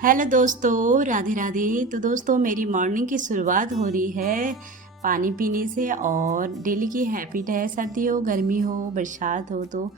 Hello दोस्तों, राधे राधे। तो दोस्तों, मेरी मॉर्निंग की शुरुआत हो रही है पानी पीने से। और डेली की हैबिट है, सर्दी हो, गर्मी हो, बरसात हो, तो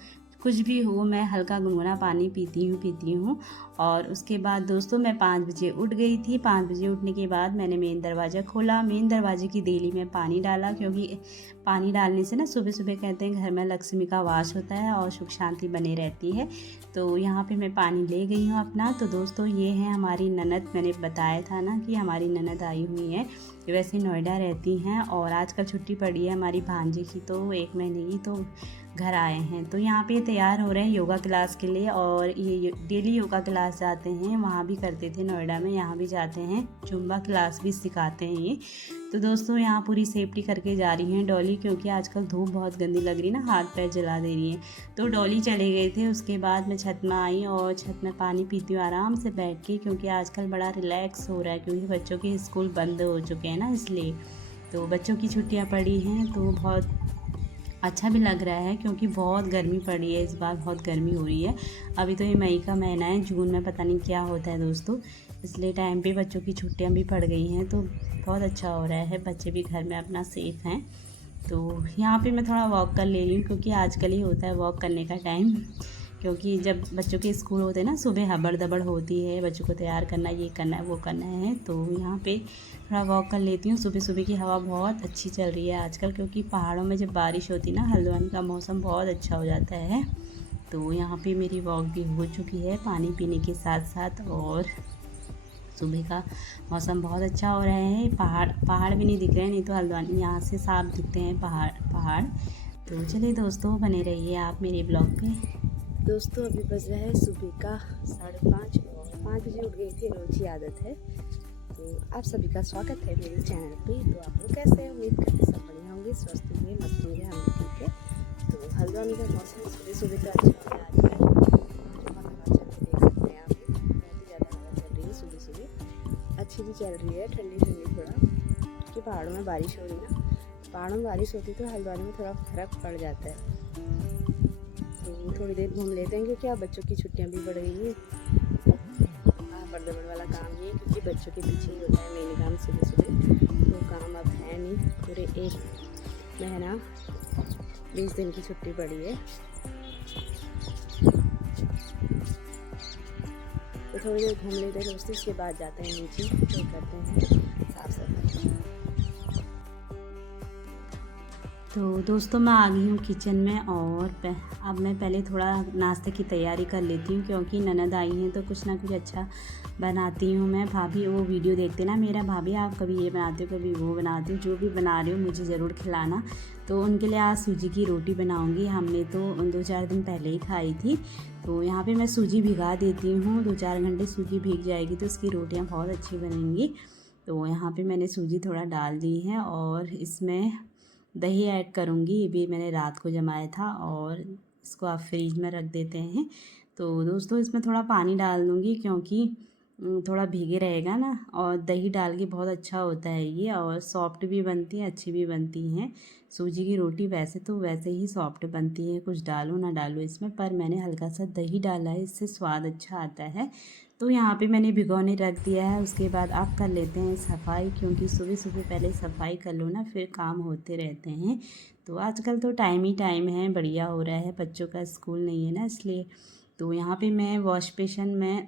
कुछ भी हो, मैं हल्का गुनगुना पानी पीती हूँ। और उसके बाद दोस्तों, मैं 5 बजे उठ गई थी। 5 बजे उठने के बाद मैंने मेन दरवाज़ा खोला। मेन दरवाजे की देली में पानी डाला, क्योंकि पानी डालने से ना सुबह सुबह कहते हैं घर में लक्ष्मी का वास होता है और सुख शांति बनी रहती है। तो यहाँ पे मैं पानी ले गई हूँ अपना। तो दोस्तों, ये है हमारी ननद। मैंने बताया था ना कि हमारी ननद आई हुई है। वैसे नोएडा रहती हैं और आजकल छुट्टी पड़ी है हमारी भांजी की, तो 1 महीने की, तो घर आए हैं। तो यहाँ पे तैयार हो रहे हैं योगा क्लास के लिए। और ये डेली योगा क्लास जाते हैं, वहाँ भी करते थे नोएडा में, यहाँ भी जाते हैं। जुम्बा क्लास भी सिखाते हैं ये। तो दोस्तों, यहाँ पूरी सेफ्टी करके जा रही हैं डॉली, क्योंकि आजकल धूप बहुत गंदी लग रही है ना, हाथ पैर जला दे रही हैं। तो डॉली चले गए थे। उसके बाद मैं छत में आई और छत में पानी पीती हूँ आराम से बैठ के, क्योंकि आजकल बड़ा रिलैक्स हो रहा है, क्योंकि बच्चों के स्कूल बंद हो चुके हैं ना, इसलिए। तो बच्चों की छुट्टियाँ पड़ी हैं, तो बहुत अच्छा भी लग रहा है, क्योंकि बहुत गर्मी पड़ी है इस बार, बहुत गर्मी हो रही है। अभी तो ये मई का महीना है, जून में पता नहीं क्या होता है दोस्तों। इसलिए टाइम पे बच्चों की छुट्टियां भी पड़ गई हैं, तो बहुत अच्छा हो रहा है, बच्चे भी घर में अपना सेफ़ हैं। तो यहाँ पे मैं थोड़ा वॉक कर ले रही हूँ, क्योंकि आजकल ही होता है वॉक करने का टाइम। क्योंकि जब बच्चों के स्कूल होते हैं ना, सुबह हबड़ दबड़ होती है, बच्चों को तैयार करना, ये करना है, वो करना है। तो यहाँ पे थोड़ा वॉक कर लेती हूँ। सुबह सुबह की हवा बहुत अच्छी चल रही है आजकल, क्योंकि पहाड़ों में जब बारिश होती है ना, हल्द्वानी का मौसम बहुत अच्छा हो जाता है। तो यहाँ पे मेरी वॉक भी हो चुकी है पानी पीने के साथ साथ। और सुबह का मौसम बहुत अच्छा हो रहा है। पहाड़ पहाड़ भी नहीं दिख रहे हैं, नहीं तो हल्द्वानी यहाँ से साफ दिखते हैं पहाड़ पहाड़। तो चलिए दोस्तों, बने रहिए आप मेरे ब्लॉग पे। दोस्तों, अभी बज रहा है सुबह का 5:30 और 5 बजे उठ गई थी, रोज की आदत है। तो आप सभी का स्वागत है मेरे चैनल पे। तो आप लोग कैसे हैं? उम्मीद करते हैं सब बढ़िया होंगे, स्वस्थ होंगे, मस्त होंगे, हम भी ठीक है। तो हल्द्वानी का मौसम सुबह सुबह का अच्छा है आजकल। बहुत हवा चल रही है, देख सकते हैं आप भी, बहुत ही ज़्यादा हवा चल रही है सुबह सुबह। अच्छी भी चल रही है, ठंडी ठंडी थोड़ा, क्योंकि पहाड़ों में बारिश हो रही है ना। पहाड़ों में बारिश होती तो हल्द्वानी में थोड़ा फर्क पड़ जाता है। तो थोड़ी देर घूम लेते हैं, क्योंकि अब बच्चों की छुट्टियां भी बढ़ गई हैं। बड़दबड़ वाला काम ये, क्योंकि बच्चों के पीछे ही होता है मेन काम सुबह सुबह। तो काम अब है नहीं, पूरे 1 महीना 20 दिन की छुट्टी पड़ी है। तो थोड़ी देर घूम लेते हैं दोस्तों, उसके बाद जाते हैं नीचे, तो करते हैं साफ सफाई। तो दोस्तों, मैं आ गई हूँ किचन में। और अब मैं पहले थोड़ा नाश्ते की तैयारी कर लेती हूँ, क्योंकि ननद आई हैं तो कुछ ना कुछ अच्छा बनाती हूँ मैं। भाभी वो वीडियो देखते ना मेरा, भाभी आप कभी ये बनाते हो, कभी वो बनाते हो, जो भी बना रहे हो मुझे ज़रूर खिलाना। तो उनके लिए आज सूजी की रोटी बनाऊँगी। हमने तो 2-4 दिन पहले ही खाई थी। तो यहाँ पर मैं सूजी भिगा देती हूँ, 2-4 घंटे सूजी भीग जाएगी तो उसकी रोटियाँ बहुत अच्छी बनेंगी। तो यहाँ पर मैंने सूजी थोड़ा डाल दी है, और इसमें दही ऐड करूँगी। ये भी मैंने रात को जमाया था, और इसको आप फ्रीज में रख देते हैं। तो दोस्तों, इसमें थोड़ा पानी डाल दूँगी, क्योंकि थोड़ा भीगे रहेगा ना। और दही डाल के बहुत अच्छा होता है ये, और सॉफ्ट भी बनती है, अच्छी भी बनती हैं। सूजी की रोटी वैसे तो वैसे ही सॉफ्ट बनती है, कुछ डालो ना डालो इसमें, पर मैंने हल्का सा दही डाला है, इससे स्वाद अच्छा आता है। तो यहाँ पे मैंने भिगोने रख दिया है। उसके बाद आप कर लेते हैं सफाई, क्योंकि सुबह सुबह पहले सफाई कर लो ना, फिर काम होते रहते हैं। तो आजकल तो टाइम ही टाइम है, बढ़िया हो रहा है, बच्चों का स्कूल नहीं है ना, इसलिए। तो यहाँ पे मैं वॉश बेसिन में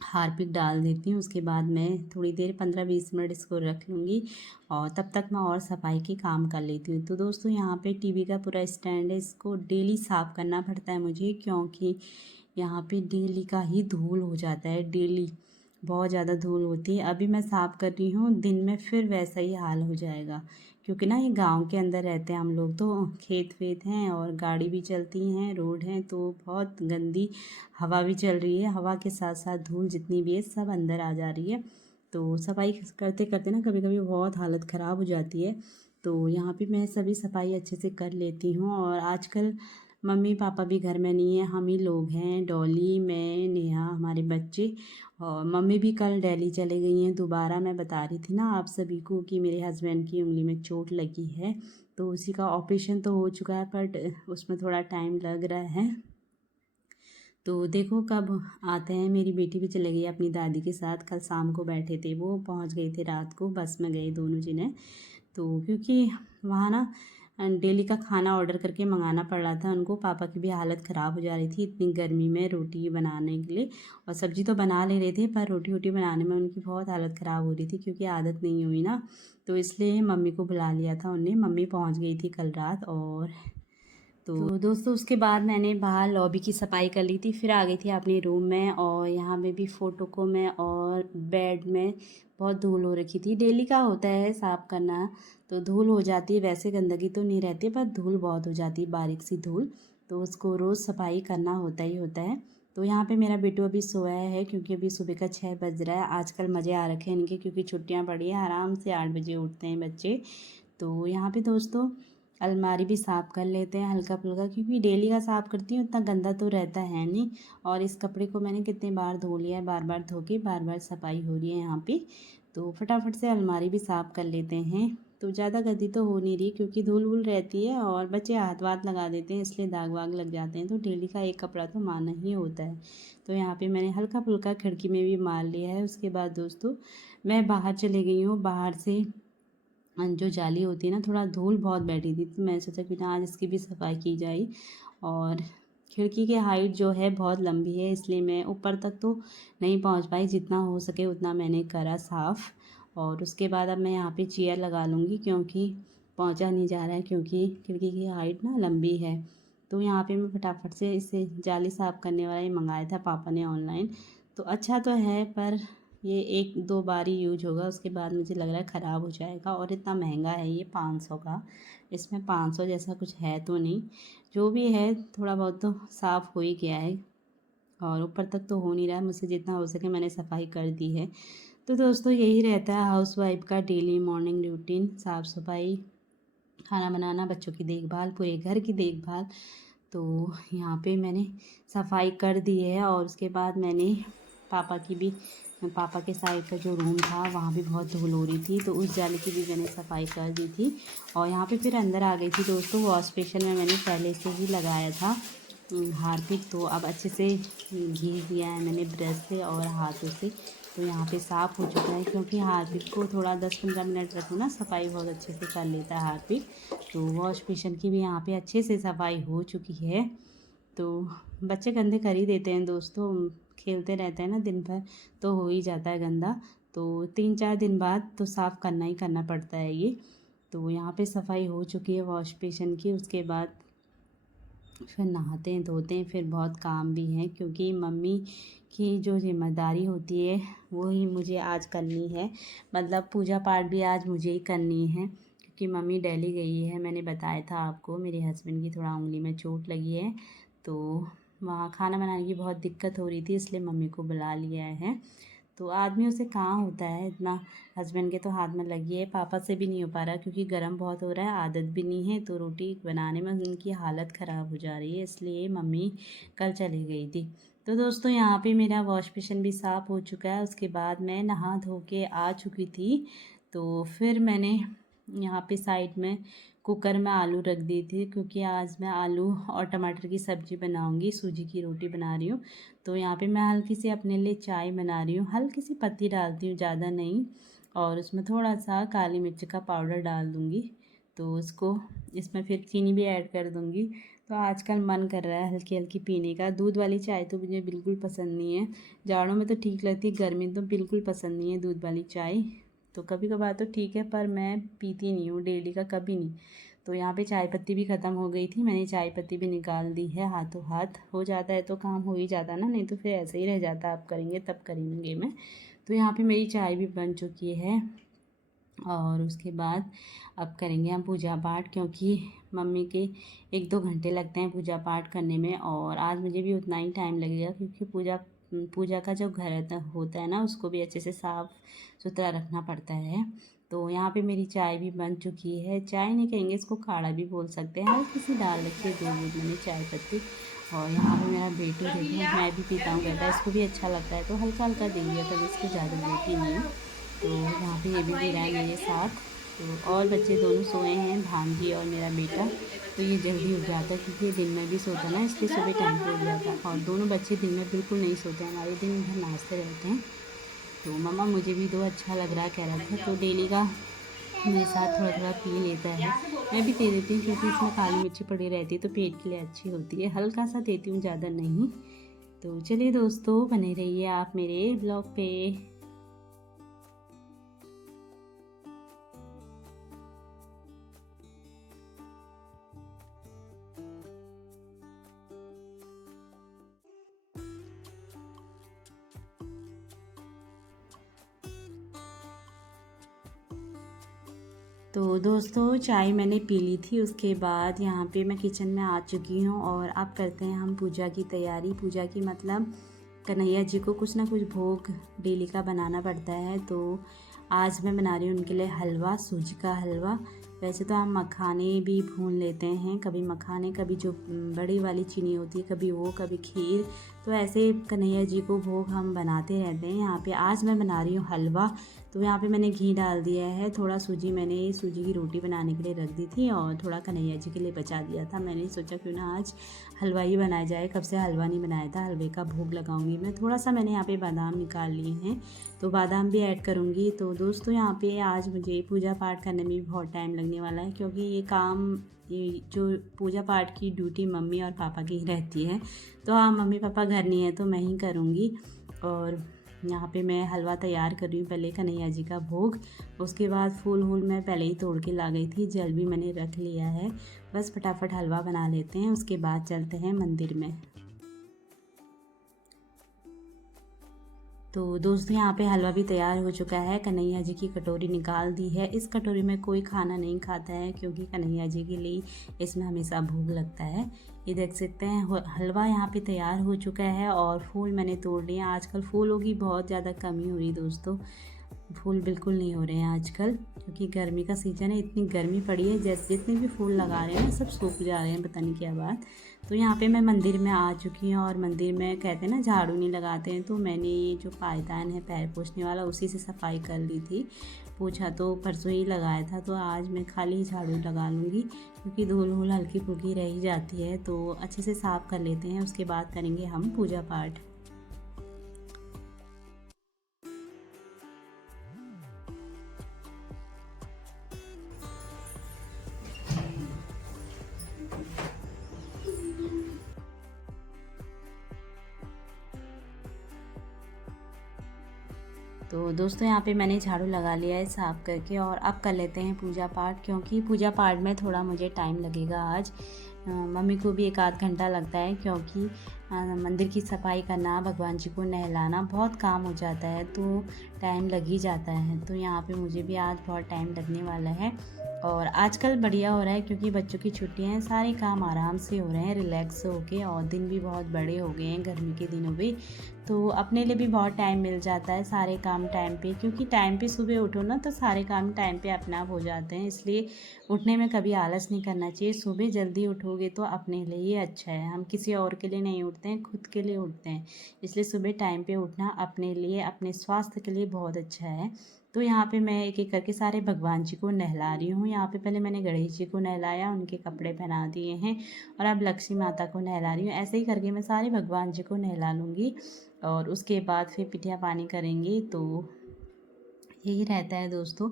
हार्पिक डाल देती हूँ। उसके बाद मैं थोड़ी देर 15-20 मिनट इसको रख लूँगी, और तब तक मैं और सफाई के काम कर लेती हूँ। तो दोस्तों, यहाँ पे टीवी का पूरा स्टैंड है, इसको डेली साफ़ करना पड़ता है मुझे, क्योंकि यहाँ पे डेली का ही धूल हो जाता है, डेली बहुत ज़्यादा धूल होती है। अभी मैं साफ़ कर रही हूँ, दिन में फिर वैसा ही हाल हो जाएगा, क्योंकि ना ये गांव के अंदर रहते हैं हम लोग, तो खेत वेत हैं और गाड़ी भी चलती हैं, रोड हैं, तो बहुत गंदी हवा भी चल रही है। हवा के साथ साथ धूल जितनी भी है सब अंदर आ जा रही है। तो सफाई करते करते ना कभी कभी बहुत हालत ख़राब हो जाती है। तो यहाँ पे मैं सभी सफाई अच्छे से कर लेती हूँ। और आजकल मम्मी पापा भी घर में नहीं है, हम ही लोग हैं, डॉली, मैं, नेहा, हमारे बच्चे। और मम्मी भी कल दिल्ली चले गई हैं दोबारा। मैं बता रही थी ना आप सभी को कि मेरे हस्बैंड की उंगली में चोट लगी है, तो उसी का ऑपरेशन तो हो चुका है, बट उसमें थोड़ा टाइम लग रहा है। तो देखो कब आते हैं। मेरी बेटी भी चले गई अपनी दादी के साथ। कल शाम को बैठे थे, वो पहुंच गए थे रात को, बस में गए दोनों जने। तो क्योंकि वहाँ ना डेली का खाना ऑर्डर करके मंगाना पड़ रहा था उनको। पापा की भी हालत ख़राब हो जा रही थी इतनी गर्मी में रोटी बनाने के लिए। और सब्ज़ी तो बना ले रहे थे, पर रोटी वोटी बनाने में उनकी बहुत हालत ख़राब हो रही थी, क्योंकि आदत नहीं हुई ना। तो इसलिए मम्मी को बुला लिया था उनने। मम्मी पहुंच गई थी कल रात। और तो दोस्तों उसके बाद मैंने बाहर लॉबी की सफाई कर ली थी, फिर आ गई थी अपने रूम में। और यहाँ में भी फ़ोटो में और बेड में बहुत धूल हो रखी थी। डेली का होता है साफ़ करना, तो धूल हो जाती है। वैसे गंदगी तो नहीं रहती, पर धूल बहुत हो जाती है, बारीक सी धूल। तो उसको रोज़ सफाई करना होता ही होता है। तो यहाँ पे मेरा बेटू अभी सोया है, क्योंकि अभी सुबह का 6 बज रहा है। आजकल मज़े आ रखे हैं इनके, क्योंकि छुट्टियाँ पड़ी हैं, आराम से 8 बजे उठते हैं बच्चे। तो यहाँ पे दोस्तों अलमारी भी साफ़ कर लेते हैं हल्का फुल्का, क्योंकि डेली का साफ़ करती हूँ उतना गंदा तो रहता है नहीं। और इस कपड़े को मैंने कितने बार धो लिया है, बार बार धो के बार बार सफाई हो रही है यहाँ पे। तो फटाफट से अलमारी भी साफ़ कर लेते हैं। तो ज़्यादा गंदी तो हो नहीं रही, क्योंकि धूल वूल रहती है और बच्चे हाथ वाथ लगा देते हैं, इसलिए दाग वाग लग जाते हैं। तो डेली का एक कपड़ा तो मारना ही होता है। तो यहाँ पे मैंने हल्का फुल्का खिड़की में भी मार लिया है। उसके बाद दोस्तों मैं बाहर चली गई हूँ। बाहर से जो जाली होती है ना, थोड़ा धूल बहुत बैठी थी, तो मैंने सोचा कि ना आज इसकी भी सफाई की जाए। और खिड़की की हाइट जो है बहुत लंबी है, इसलिए मैं ऊपर तक तो नहीं पहुंच पाई। जितना हो सके उतना मैंने करा साफ़। और उसके बाद अब मैं यहाँ पे चेयर लगा लूँगी, क्योंकि पहुंचा नहीं जा रहा है, क्योंकि खिड़की की हाइट ना लंबी है। तो यहाँ पे मैं फटाफट से इसे जाली साफ़ करने वाला ही मंगाया था पापा ने ऑनलाइन। तो अच्छा तो है, पर ये 1-2 बार ही यूज होगा, उसके बाद मुझे लग रहा है ख़राब हो जाएगा। और इतना महंगा है ये 500 का। इसमें 500 जैसा कुछ है तो नहीं, जो भी है थोड़ा बहुत तो साफ़ हो ही गया है। और ऊपर तक तो हो नहीं रहा है, मुझसे जितना हो सके मैंने सफाई कर दी है। तो दोस्तों यही रहता है हाउसवाइफ का डेली मॉर्निंग रूटीन, साफ़ सफाई, खाना बनाना, बच्चों की देखभाल, पूरे घर की देखभाल। तो यहाँ पे मैंने सफाई कर दी है। और उसके बाद मैंने पापा की भी पापा के साइड का जो रूम था वहाँ भी बहुत धूल हो रही थी, तो उस जाली की भी मैंने सफाई कर दी थी। और यहाँ पे फिर अंदर आ गई थी दोस्तों। वॉश बेसिन में मैंने पहले से ही लगाया था हार्पिक, तो अब अच्छे से घिस दिया है मैंने ब्रश से और हाथों से। तो यहाँ पे साफ़ हो चुका है, क्योंकि हार्पिक को थोड़ा 10-15 मिनट रखो ना, सफाई बहुत अच्छे से कर लेता है हार्पिक। तो वॉश बेसिन की भी यहाँ पे अच्छे से सफाई हो चुकी है। तो बच्चे गंदे कर ही देते हैं दोस्तों, खेलते रहते हैं ना दिन भर, तो हो ही जाता है गंदा। तो 3-4 दिन बाद तो साफ़ करना ही करना पड़ता है ये। तो यहाँ पे सफाई हो चुकी है वॉश बेसिन की। उसके बाद फिर नहाते हैं धोते हैं, फिर बहुत काम भी है, क्योंकि मम्मी की जो जिम्मेदारी होती है वो ही मुझे आज करनी है। मतलब पूजा पाठ भी आज मुझे ही करनी है, क्योंकि मम्मी दिल्ली गई है। मैंने बताया था आपको, मेरे हस्बैंड की थोड़ा उंगली में चोट लगी है, तो वहाँ खाना बनाने की बहुत दिक्कत हो रही थी, इसलिए मम्मी को बुला लिया है। तो आदमियों से कहाँ होता है इतना, हस्बैंड के तो हाथ में लगी है। पापा से भी नहीं हो पा रहा, क्योंकि गर्म बहुत हो रहा है, आदत भी नहीं है, तो रोटी बनाने में उनकी हालत ख़राब हो जा रही है, इसलिए मम्मी कल चली गई थी। तो दोस्तों यहाँ पे मेरा वॉश बेसिन भी साफ़ हो चुका है। उसके बाद मैं नहा धो के आ चुकी थी। तो फिर मैंने यहाँ पे साइड में कुकर में आलू रख दी थी, क्योंकि आज मैं आलू और टमाटर की सब्ज़ी बनाऊंगी, सूजी की रोटी बना रही हूँ। तो यहाँ पे मैं हल्की सी अपने लिए चाय बना रही हूँ, हल्की सी पत्ती डालती हूँ, ज़्यादा नहीं। और उसमें थोड़ा सा काली मिर्च का पाउडर डाल दूँगी। तो उसको इसमें फिर चीनी भी ऐड कर दूँगी। तो आजकल मन कर रहा है हल्की हल्की पीने का। दूध वाली चाय तो मुझे बिल्कुल पसंद नहीं है। जाड़ों में तो ठीक लगती है, गर्मी तो बिल्कुल पसंद नहीं है दूध वाली चाय। तो कभी कभार तो ठीक है, पर मैं पीती नहीं हूँ, डेली का कभी नहीं। तो यहाँ पे चाय पत्ती भी ख़त्म हो गई थी, मैंने चाय पत्ती भी निकाल दी है। हाथों हाथ हो जाता है तो काम हो ही जाता है ना, नहीं तो फिर ऐसे ही रह जाता, आप करेंगे तब करेंगे मैं। तो यहाँ पे मेरी चाय भी बन चुकी है। और उसके बाद अब करेंगे हम पूजा पाठ, क्योंकि मम्मी के 1-2 घंटे लगते हैं पूजा पाठ करने में। और आज मुझे भी उतना ही टाइम लगेगा, क्योंकि पूजा का जो घर होता है ना, उसको भी अच्छे से साफ़ सुथरा रखना पड़ता है। तो यहाँ पे मेरी चाय भी बन चुकी है। चाय नहीं कहेंगे इसको, काढ़ा भी बोल सकते हैं। हल्की सी डाल रखी है 2 बूंद मैंने चाय पत्ती। और यहाँ पे मेरा बेटू देखो, मैं भी पीता हूँ कहता है, इसको भी अच्छा लगता है, तो हल्का हल्का दे दिया था, इसको ज़्यादा देती नहीं हूँ। तो यहाँ पे ये भी पी रहा है मेरे साथ। तो और बच्चे दोनों सोए हैं, भांजी और मेरा बेटा। तो ये जल्दी उठ जाता है, क्योंकि ये दिन में भी सोता है ना, इसलिए सुबह टाइम पे उठ जाता है। और दोनों बच्चे दिन में बिल्कुल नहीं सोते हैं, हमारे दिन भर नाचते रहते हैं। तो मम्मा मुझे भी दो, अच्छा लग रहा है कह रहा था। तो डेली का मेरे साथ थोड़ा थोड़ा पी लेता है, मैं भी दे देती हूँ, क्योंकि इसमें काली मिर्ची पड़ी रहती है तो पेट के लिए अच्छी होती है। हल्का सा देती हूँ, ज़्यादा नहीं। तो चलिए दोस्तों, बने रहिए आप मेरे ब्लॉग पे। तो दोस्तों, चाय मैंने पी ली थी, उसके बाद यहाँ पे मैं किचन में आ चुकी हूँ और अब करते हैं हम पूजा की तैयारी। पूजा की मतलब कन्हैया जी को कुछ ना कुछ भोग डेली का बनाना पड़ता है। तो आज मैं बना रही हूँ उनके लिए हलवा, सूजी का हलवा। वैसे तो हम मखाने भी भून लेते हैं, कभी मखाने, कभी जो बड़ी वाली चीनी होती है, कभी वो, कभी खीर। तो ऐसे कन्हैया जी को भोग हम बनाते रहते हैं। यहाँ पे आज मैं बना रही हूँ हलवा। तो यहाँ पे मैंने घी डाल दिया है, थोड़ा सूजी मैंने सूजी की रोटी बनाने के लिए रख दी थी और थोड़ा कन्हैया जी के लिए बचा दिया था। मैंने सोचा क्यों ना आज हलवा ही बनाया जाए, कब से हलवा नहीं बनाया था। हलवे का भोग लगाऊंगी मैं। थोड़ा सा मैंने यहाँ पे बादाम निकाल लिए हैं, तो बादाम भी ऐड करूँगी। तो दोस्तों, यहाँ पे आज मुझे पूजा पाठ करने में भी बहुत टाइम लगने वाला है, क्योंकि ये जो पूजा पाठ की ड्यूटी मम्मी और पापा की ही रहती है। तो हाँ, मम्मी पापा घर नहीं है तो मैं ही करूँगी। और यहाँ पे मैं हलवा तैयार कर रही हूँ, पहले कन्हैया जी का भोग। उसके बाद फूल वूल मैं पहले ही तोड़ के ला गई थी, जल भी मैंने रख लिया है। बस फटाफट हलवा बना लेते हैं, उसके बाद चलते हैं मंदिर में। तो दोस्तों, यहाँ पे हलवा भी तैयार हो चुका है। कन्हैया जी की कटोरी निकाल दी है। इस कटोरी में कोई खाना नहीं खाता है, क्योंकि कन्हैया जी के लिए इसमें हमेशा भोग लगता है। ये देख सकते हैं, हलवा यहाँ पे तैयार हो चुका है और फूल मैंने तोड़ लिए। आजकल फूलों की बहुत ज़्यादा कमी हो रही दोस्तों, फूल बिल्कुल नहीं हो रहे हैं आजकल, क्योंकि गर्मी का सीज़न है। इतनी गर्मी पड़ी है, जैसे जितने भी फूल लगा रहे हैं सब सूख जा रहे हैं, पता नहीं क्या बात। तो यहाँ पे मैं मंदिर में आ चुकी हूँ और मंदिर में कहते हैं ना, झाड़ू नहीं लगाते हैं। तो मैंने ये जो पायदान है पैर पोछने वाला, उसी से सफाई कर ली थी। पूछा तो परसों ही लगाया था, तो आज मैं खाली झाड़ू लगा लूँगी, क्योंकि धूल वूल हल्की फुल्की रह ही जाती है। तो अच्छे से साफ़ कर लेते हैं, उसके बाद करेंगे हम पूजा पाठ। तो दोस्तों, यहाँ पे मैंने झाड़ू लगा लिया है साफ़ करके, और अब कर लेते हैं पूजा पाठ, क्योंकि पूजा पाठ में थोड़ा मुझे टाइम लगेगा आज। मम्मी को भी एक आध घंटा लगता है, क्योंकि मंदिर की सफाई करना, भगवान जी को नहलाना, बहुत काम हो जाता है, तो टाइम लग ही जाता है। तो यहाँ पे मुझे भी आज बहुत टाइम लगने वाला है। और आजकल बढ़िया हो रहा है, क्योंकि बच्चों की छुट्टियां हैं, सारे काम आराम से हो रहे हैं रिलैक्स होके, और दिन भी बहुत बड़े हो गए हैं गर्मी के दिनों में। तो अपने लिए भी बहुत टाइम मिल जाता है, सारे काम टाइम पे, क्योंकि टाइम पे सुबह उठो ना तो सारे काम टाइम पे अपने आप हो जाते हैं। इसलिए उठने में कभी आलस नहीं करना चाहिए। सुबह जल्दी उठोगे तो अपने लिए ही अच्छा है। हम किसी और के लिए नहीं उठते हैं, खुद के लिए उठते हैं। इसलिए सुबह टाइम पे उठना अपने लिए, अपने स्वास्थ्य के लिए बहुत अच्छा है। तो यहाँ पे मैं एक एक करके सारे भगवान जी को नहला रही हूँ। यहाँ पे पहले मैंने गणेश जी को नहलाया, उनके कपड़े पहना दिए हैं, और अब लक्ष्मी माता को नहला रही हूँ। ऐसे ही करके मैं सारे भगवान जी को नहला लूँगी, और उसके बाद फिर पिठिया पानी करेंगे। तो यही रहता है दोस्तों।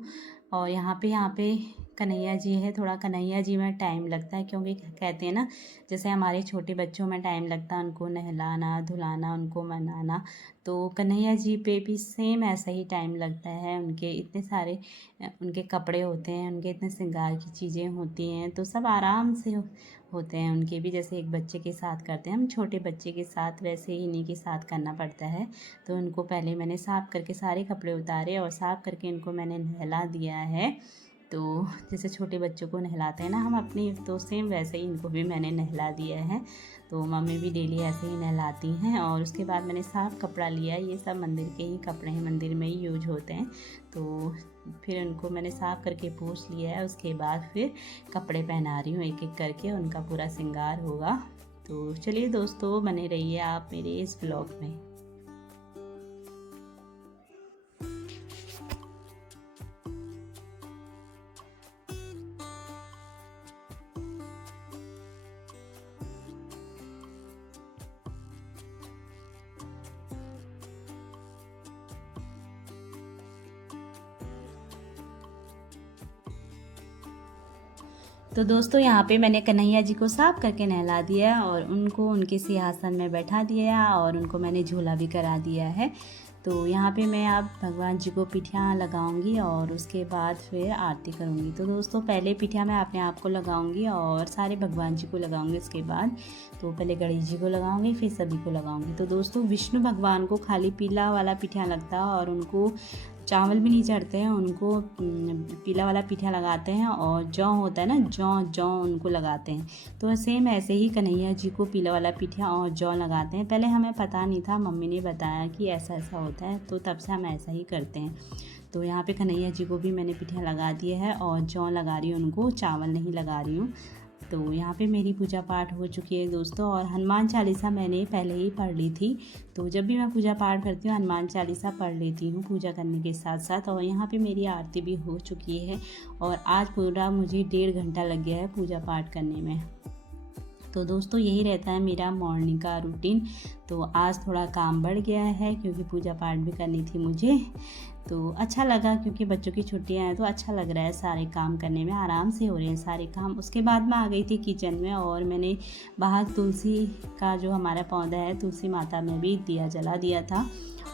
और यहाँ पे कन्हैया जी है, थोड़ा कन्हैया जी में टाइम लगता है, क्योंकि कहते हैं ना, जैसे हमारे छोटे बच्चों में टाइम लगता है उनको नहलाना धुलाना, उनको मनाना, तो कन्हैया जी पे भी सेम ऐसा ही टाइम लगता है। उनके इतने सारे उनके कपड़े होते हैं, उनके इतने श्रृंगार की चीज़ें होती हैं, तो सब आराम से होते हैं उनके भी, जैसे एक बच्चे के साथ करते हैं हम छोटे बच्चे के साथ, वैसे ही इन्हीं के साथ करना पड़ता है। तो उनको पहले मैंने साफ़ करके सारे कपड़े उतारे, और साफ़ करके इनको मैंने नहला दिया है। तो जैसे छोटे बच्चों को नहलाते हैं ना हम अपनी, तो सेम वैसे ही इनको भी मैंने नहला दिया है। तो मम्मी भी डेली ऐसे ही नहलाती हैं। और उसके बाद मैंने साफ़ कपड़ा लिया, ये सब मंदिर के ही कपड़े हैं, मंदिर में ही यूज होते हैं। तो फिर उनको मैंने साफ़ करके पोंछ लिया है। उसके बाद फिर कपड़े पहना रही हूँ एक एक करके, उनका पूरा श्रृंगार होगा। तो चलिए दोस्तों, बने रहिए आप मेरे इस ब्लॉग में। तो दोस्तों यहाँ पे मैंने कन्हैया जी को साफ करके नहला दिया और उनको उनके सिंहासन में बैठा दिया और उनको मैंने झूला भी करा दिया है। तो यहाँ पे मैं अब भगवान जी को पिठियाँ लगाऊंगी और उसके बाद फिर आरती करूँगी। तो दोस्तों पहले पिठियाँ मैं अपने आप को लगाऊंगी और सारे भगवान जी को लगाऊंगी उसके बाद। तो पहले गणेश जी को लगाऊंगी फिर सभी को लगाऊंगी। तो दोस्तों विष्णु भगवान को खाली पीला वाला पिठियाँ लगता है और उनको चावल भी नहीं चढ़ते हैं, उनको पीला वाला पिठा लगाते हैं और जौ होता है ना, जौ उनको लगाते हैं। तो सेम ऐसे ही कन्हैया जी को पीला वाला पिठा और जौ लगाते हैं। पहले हमें पता नहीं था, मम्मी ने बताया कि ऐसा ऐसा होता है, तो तब से हम ऐसा ही करते हैं। तो यहाँ पे कन्हैया जी को भी मैंने पिठा लगा दिया है और जौ लगा रही हूँ, उनको चावल नहीं लगा रही हूँ। तो यहाँ पे मेरी पूजा पाठ हो चुकी है दोस्तों। और हनुमान चालीसा मैंने पहले ही पढ़ ली थी। तो जब भी मैं पूजा पाठ करती हूँ हनुमान चालीसा पढ़ लेती हूँ पूजा करने के साथ साथ। और यहाँ पे मेरी आरती भी हो चुकी है और आज पूरा मुझे 1.5 घंटा लग गया है पूजा पाठ करने में। तो दोस्तों यही रहता है मेरा मॉर्निंग का रूटीन। तो आज थोड़ा काम बढ़ गया है क्योंकि पूजा पाठ भी करनी थी मुझे। तो अच्छा लगा क्योंकि बच्चों की छुट्टियां हैं तो अच्छा लग रहा है, सारे काम करने में आराम से हो रहे हैं सारे काम। उसके बाद मैं आ गई थी किचन में और मैंने बाहर तुलसी का जो हमारा पौधा है, तुलसी माता में भी दिया जला दिया था।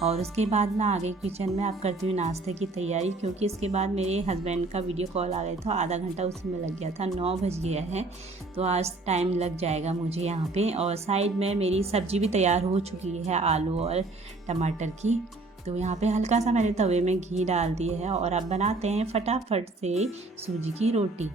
और उसके बाद मैं आ गई किचन में। अब करती हूँ नाश्ते की तैयारी क्योंकि इसके बाद मेरे हस्बैंड का वीडियो कॉल आ गया था, आधा घंटा उसमें लग गया था, 9 बज गया है। तो आज टाइम लग जाएगा मुझे यहाँ पे। और साइड में मेरी सब्ज़ी भी तैयार हो चुकी है, आलू और टमाटर की। तो यहाँ पे हल्का सा मैंने तवे में घी डाल दिया है और अब बनाते हैं फटाफट से सूजी की रोटी।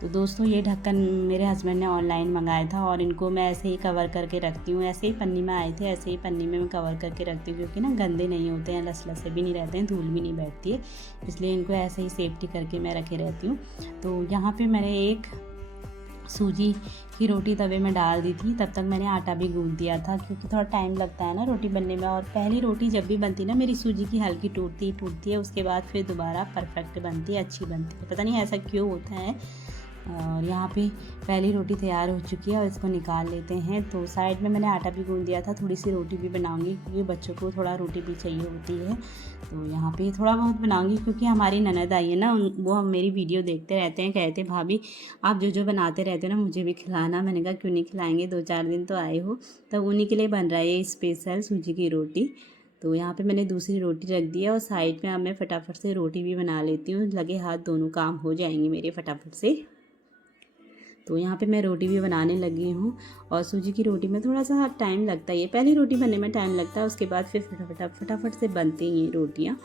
तो दोस्तों ये ढक्कन मेरे हस्बैंड ने ऑनलाइन मंगाया था और इनको मैं ऐसे ही कवर करके रखती हूँ। ऐसे ही पन्नी में आए थे, ऐसे ही पन्नी में मैं कवर करके रखती हूँ क्योंकि ना गंदे नहीं होते हैं, लसलसे भी नहीं रहते हैं, धूल भी नहीं बैठती है, इसलिए इनको ऐसे ही सेफ्टी करके मैं रखे रहती हूँ। तो यहाँ पे मैंने एक सूजी की रोटी तवे में डाल दी थी। तब तक मैंने आटा भी गूंथ दिया था क्योंकि थोड़ा टाइम लगता है ना रोटी बनने में। और पहली रोटी जब भी बनती ना मेरी सूजी की हल्की टूटती है, उसके बाद फिर दोबारा परफेक्ट बनती है, अच्छी बनती है, पता नहीं ऐसा क्यों होता है। और यहाँ पे पहली रोटी तैयार हो चुकी है और इसको निकाल लेते हैं। तो साइड में मैंने आटा भी गूंथ दिया था, थोड़ी सी रोटी भी बनाऊंगी क्योंकि बच्चों को थोड़ा रोटी भी चाहिए होती है। तो यहाँ पे थोड़ा बहुत बनाऊंगी क्योंकि हमारी ननद आई है ना, वो हम मेरी वीडियो देखते रहते हैं, कहते हैं भाभी आप जो बनाते रहते हो ना मुझे भी खिलाना। मैंने कहा क्यों नहीं खिलाएंगे, 2-4 दिन तो आए हो। तो उन्हीं के लिए बन रहा है ये स्पेशल सूजी की रोटी। तो यहाँ पे मैंने दूसरी रोटी रख दी है और साइड में अब मैं फटाफट से रोटी भी बना लेती हूँ, लगे हाथ दोनों काम हो जाएंगे मेरे फटाफट से। तो यहाँ पे मैं रोटी भी बनाने लगी हूँ। और सूजी की रोटी में थोड़ा सा टाइम लगता है, पहली रोटी बनने में टाइम लगता है, उसके बाद फिर फटाफट से बनती हैं ये रोटियाँ।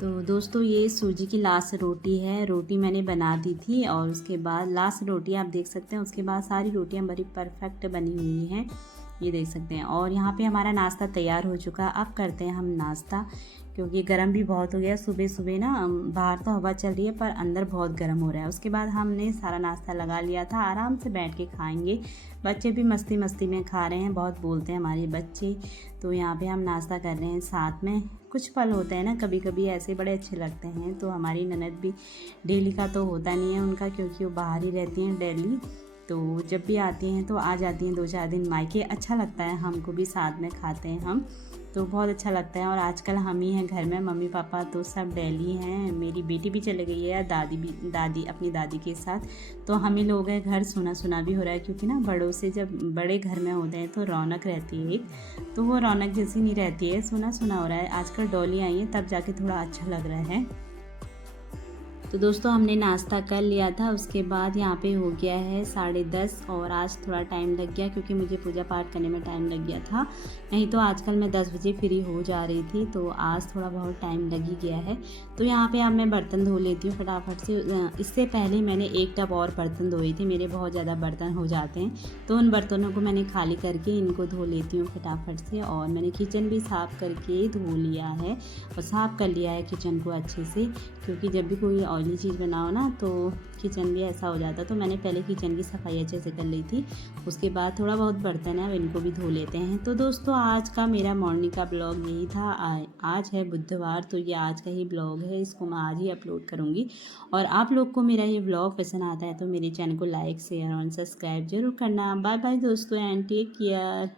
तो दोस्तों ये सूजी की लास्ट रोटी है, रोटी मैंने बना दी थी और उसके बाद लास्ट रोटी आप देख सकते हैं, उसके बाद सारी रोटियां बड़ी परफेक्ट बनी हुई हैं। ये देख सकते हैं। और यहाँ पे हमारा नाश्ता तैयार हो चुका। अब करते हैं हम नाश्ता, क्योंकि गर्म भी बहुत हो गया। सुबह सुबह ना बाहर तो हवा चल रही है पर अंदर बहुत गर्म हो रहा है। उसके बाद हमने सारा नाश्ता लगा लिया था, आराम से बैठ के खाएंगे। बच्चे भी मस्ती मस्ती में खा रहे हैं, बहुत बोलते हैं हमारे बच्चे। तो यहाँ पे हम नाश्ता कर रहे हैं साथ में। कुछ पल होते हैं ना कभी कभी ऐसे, बड़े अच्छे लगते हैं। तो हमारी ननद भी, डेली का तो होता नहीं है उनका, क्योंकि वो बाहर ही रहती हैं डेली। तो जब भी आती हैं तो आ जाती हैं 2-4 दिन मायके। अच्छा लगता है, हमको भी साथ में खाते हैं हम, तो बहुत अच्छा लगता है। और आजकल हम ही हैं घर में, मम्मी पापा तो सब दिल्ली हैं। मेरी बेटी भी चली गई है, दादी अपनी दादी के साथ। तो हम ही लोग हैं घर, सुना सुना भी हो रहा है, क्योंकि ना बड़ों से जब बड़े घर में होते हैं तो रौनक रहती है एक, तो वो रौनक जैसी नहीं रहती है, सुना सुना हो रहा है। आजकल डॉली आई है तब जाके थोड़ा अच्छा लग रहा है। तो दोस्तों हमने नाश्ता कर लिया था। उसके बाद यहाँ पे हो गया है 10:30, और आज थोड़ा टाइम लग गया क्योंकि मुझे पूजा पाठ करने में टाइम लग गया था। नहीं तो आजकल मैं 10 बजे फ्री हो जा रही थी, तो आज थोड़ा बहुत टाइम लग ही गया है। तो यहाँ पे अब मैं बर्तन धो लेती हूँ फटाफट से। इससे पहले मैंने 1 टब और बर्तन धोए थे, मेरे बहुत ज़्यादा बर्तन हो जाते हैं। तो उन बर्तनों को मैंने खाली करके इनको धो लेती हूँ फटाफट से। और मैंने किचन भी साफ़ करके धो लिया है और साफ़ कर लिया है किचन को अच्छे से, क्योंकि जब भी कोई ऑयली चीज़ बनाओ ना तो किचन भी ऐसा हो जाता। तो मैंने पहले किचन की सफाई अच्छे से कर ली थी। उसके बाद थोड़ा बहुत बर्तन है, अब इनको भी धो लेते हैं। तो दोस्तों आज का मेरा मॉर्निंग का ब्लॉग यही था। आज है बुधवार, तो ये आज का ही ब्लॉग है, इसको मैं आज ही अपलोड करूँगी। और आप लोग को मेरा ये ब्लॉग पसंद आता है तो मेरे चैनल को लाइक शेयर और सब्सक्राइब जरूर करना। बाय बाय दोस्तों एंड टेक केयर।